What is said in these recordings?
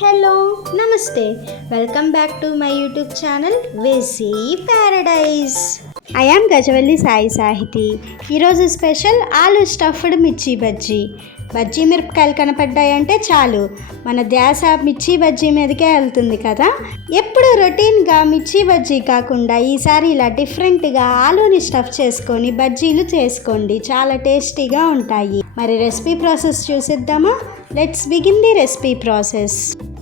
Hello నమస్తే welcome back to my YouTube channel veggie paradise. I am Gajavalli Sai Sahithi. ఈరోజు special ఆలు stuffed మిర్చి బజ్జీ. బజ్జీ మిరపకాయలు కనపడ్డాయంటే చాలు మన ధ్యాస మిర్చి బజ్జీ మీదకే వెళ్తుంది కదా. ఎప్పుడు రొటీన్గా మిర్చి బజ్జీ కాకుండా ఈసారి ఇలా డిఫరెంట్గా ఆలూని స్టఫ్ చేసుకొని బజ్జీలు చేసుకోండి, చాలా టేస్టీగా ఉంటాయి. మరి రెసిపీ ప్రాసెస్ చూసిద్దామా? Let's begin the recipe process.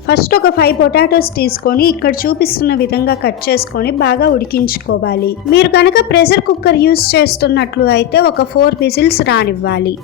First ఒక 5 పొటాటోస్ తీసుకొని ఇక్కడ చూపిస్తున్న విధంగా కట్ చేసుకొని బాగా ఉడికించుకోవాలి. మీరు కనుక ప్రెషర్ కుక్కర్ యూస్ చేస్తున్నట్లు అయితే ఒక 4 విజిల్స్ రానివ్వాలి.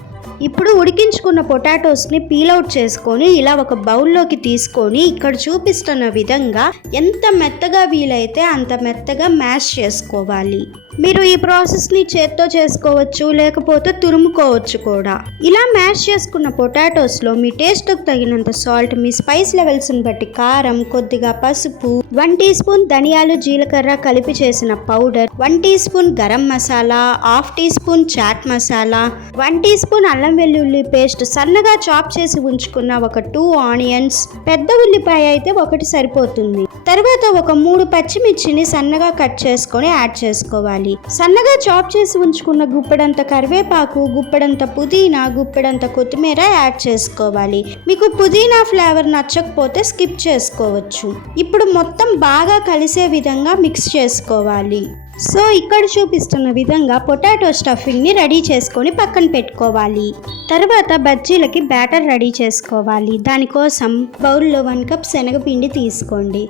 ఇప్పుడు ఉడికించుకున్న పొటాటోస్ని పీల్అవుట్ చేసుకొని ఇలా ఒక బౌల్లోకి తీసుకొని ఇక్కడ చూపిస్తున్న విధంగా ఎంత మెత్తగా వీలైతే అంత మెత్తగా మ్యాష్ చేసుకోవాలి. మీరు ఈ ప్రాసెస్ని చేత్తో చేసుకోవచ్చు, లేకపోతే తురుముకోవచ్చు కూడా. ఇలా మ్యాష్ చేసుకున్న పొటాటోస్లో మీ టేస్ట్కి తగినంత సాల్ట్, మీ స్పైస్ లెవెల్స్ని బట్టి కారం, కొద్దిగా పసుపు, 1 టీ స్పూన్ ధనియాలు జీలకర్ర కలిపి చేసిన powder, 1 teaspoon garam masala, 1/2 teaspoon chaat masala, 1 teaspoon అల్లం వెల్లుల్లి పేస్ట్, సన్నగా చాప్ చేసి ఉంచుకున్న ఒక 2 ఆనియన్స్, పెద్ద ఉల్లిపాయ అయితే 1 సరిపోతుంది. తర్వాత ఒక 3 పచ్చిమిర్చిని సన్నగా కట్ చేసుకొని యాడ్ చేసుకోవాలి. సన్నగా చాప్ చేసి ఉంచుకున్న గుప్పెడంత కరివేపాకు, గుప్పెడంత పుదీనా, గుప్పెడంత కొత్తిమీర యాడ్ చేసుకోవాలి. మీకు పుదీనా ఫ్లేవర్ నచ్చకపోతే స్కిప్ చేసుకోవచ్చు. ఇప్పుడు మొత్తం బాగా కలిసే విధంగా మిక్స్ చేసుకోవాలి. సో ఇక్కడ చూపిస్తున్న విధంగా పొటాటో స్టఫింగ్ని రెడీ చేసుకొని పక్కన పెట్టుకోవాలి. తర్వాత బజ్జీలకి బ్యాటర్ రెడీ చేసుకోవాలి. దానికోసం బౌల్లో 1 కప్ శనగపిండి తీసుకోండి.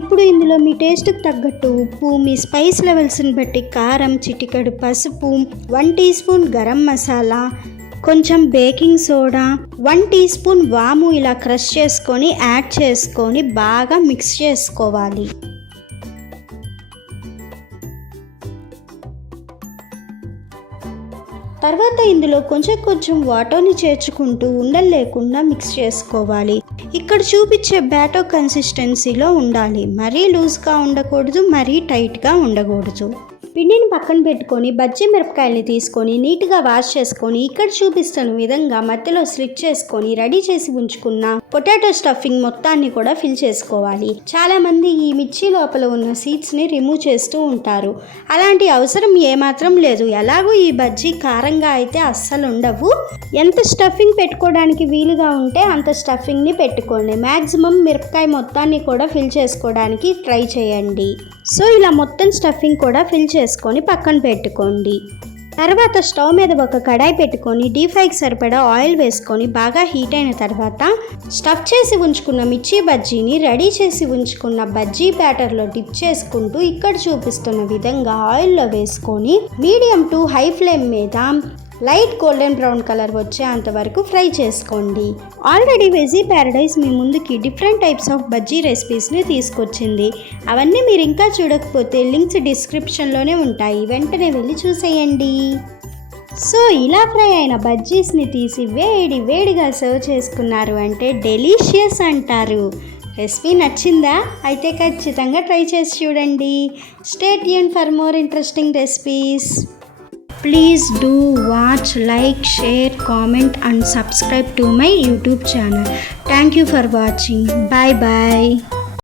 ఇప్పుడు ఇందులో మీ టేస్ట్కి తగ్గట్టు ఉప్పు, మీ స్పైస్ లెవెల్స్ని బట్టి కారం, చిటికెడు పసుపు, 1 టీ స్పూన్ గరం మసాలా, కొంచెం బేకింగ్ సోడా, 1 టీ స్పూన్ వాము ఇలా క్రష్ చేసుకొని యాడ్ చేసుకొని బాగా మిక్స్ చేసుకోవాలి. తర్వాత ఇందులో కొంచెం వాటర్ని చేర్చుకుంటూ ఉండలు లేకుండా మిక్స్ చేసుకోవాలి. ఇక్కడ చూపించే బ్యాటర్ కన్సిస్టెన్సీలో ఉండాలి. మరీ లూజ్గా ఉండకూడదు, మరీ టైట్గా ఉండకూడదు. పిండిని పక్కన పెట్టుకొని బజ్జీ మిరపకాయల్ని తీసుకొని నీట్గా వాష్ చేసుకొని ఇక్కడ చూపిస్తున్న విధంగా మధ్యలో స్లిట్ చేసుకొని రెడీ చేసి ఉంచుకున్న పొటాటో స్టఫింగ్ మొత్తాన్ని కూడా ఫిల్ చేసుకోవాలి. చాలా మంది ఈ మిర్చి లోపల ఉన్న సీడ్స్ని రిమూవ్ చేస్తూ ఉంటారు. అలాంటి అవసరం ఏమాత్రం లేదు. ఎలాగో ఈ బజ్జీ కారంగా అయితే అస్సలు ఉండవు. ఎంత స్టఫింగ్ పెట్టుకోవడానికి వీలుగా ఉంటే అంత స్టఫింగ్ని పెట్టుకోండి. మ్యాక్సిమం మిరపకాయ మొత్తాన్ని కూడా ఫిల్ చేసుకోవడానికి ట్రై చేయండి. సో ఇలా మొత్తం స్టఫింగ్ కూడా ఫిల్ చేసుకొని పక్కన పెట్టుకోండి. తర్వాత స్టవ్ మీద ఒక కడాయి పెట్టుకొని డీప్ ఫ్రైకి సరిపడా ఆయిల్ వేసుకొని బాగా హీట్ అయిన తర్వాత స్టఫ్ చేసి ఉంచుకున్న మిర్చి బజ్జీని రెడీ చేసి ఉంచుకున్న బజ్జీ బ్యాటర్లో డిప్ చేసుకుంటూ ఇక్కడ చూపిస్తున్న విధంగా ఆయిల్లో వేసుకొని మీడియం టు హై ఫ్లేమ్ మీద లైట్ గోల్డెన్ బ్రౌన్ కలర్ వచ్చేంత వరకు ఫ్రై చేసుకోండి. ఆల్రెడీ వెజీ ప్యారడైజ్ మీ ముందుకి డిఫరెంట్ టైప్స్ ఆఫ్ బజ్జీ రెసిపీస్ని తీసుకొచ్చింది. అవన్నీ మీరు ఇంకా చూడకపోతే లింక్స్ డిస్క్రిప్షన్లోనే ఉంటాయి, వెంటనే వెళ్ళి చూసేయండి. సో ఇలా ఫ్రై అయిన బజ్జీస్ని తీసి వేడిగా సర్వ్ చేసుకున్నారు అంటే డెలీషియస్ అంటారు. రెసిపీ నచ్చిందా? అయితే ఖచ్చితంగా ట్రై చేసి చూడండి. Stay tuned for more interesting recipes. Please do watch, like, share, comment and subscribe to my YouTube channel. Thank you for watching. Bye bye.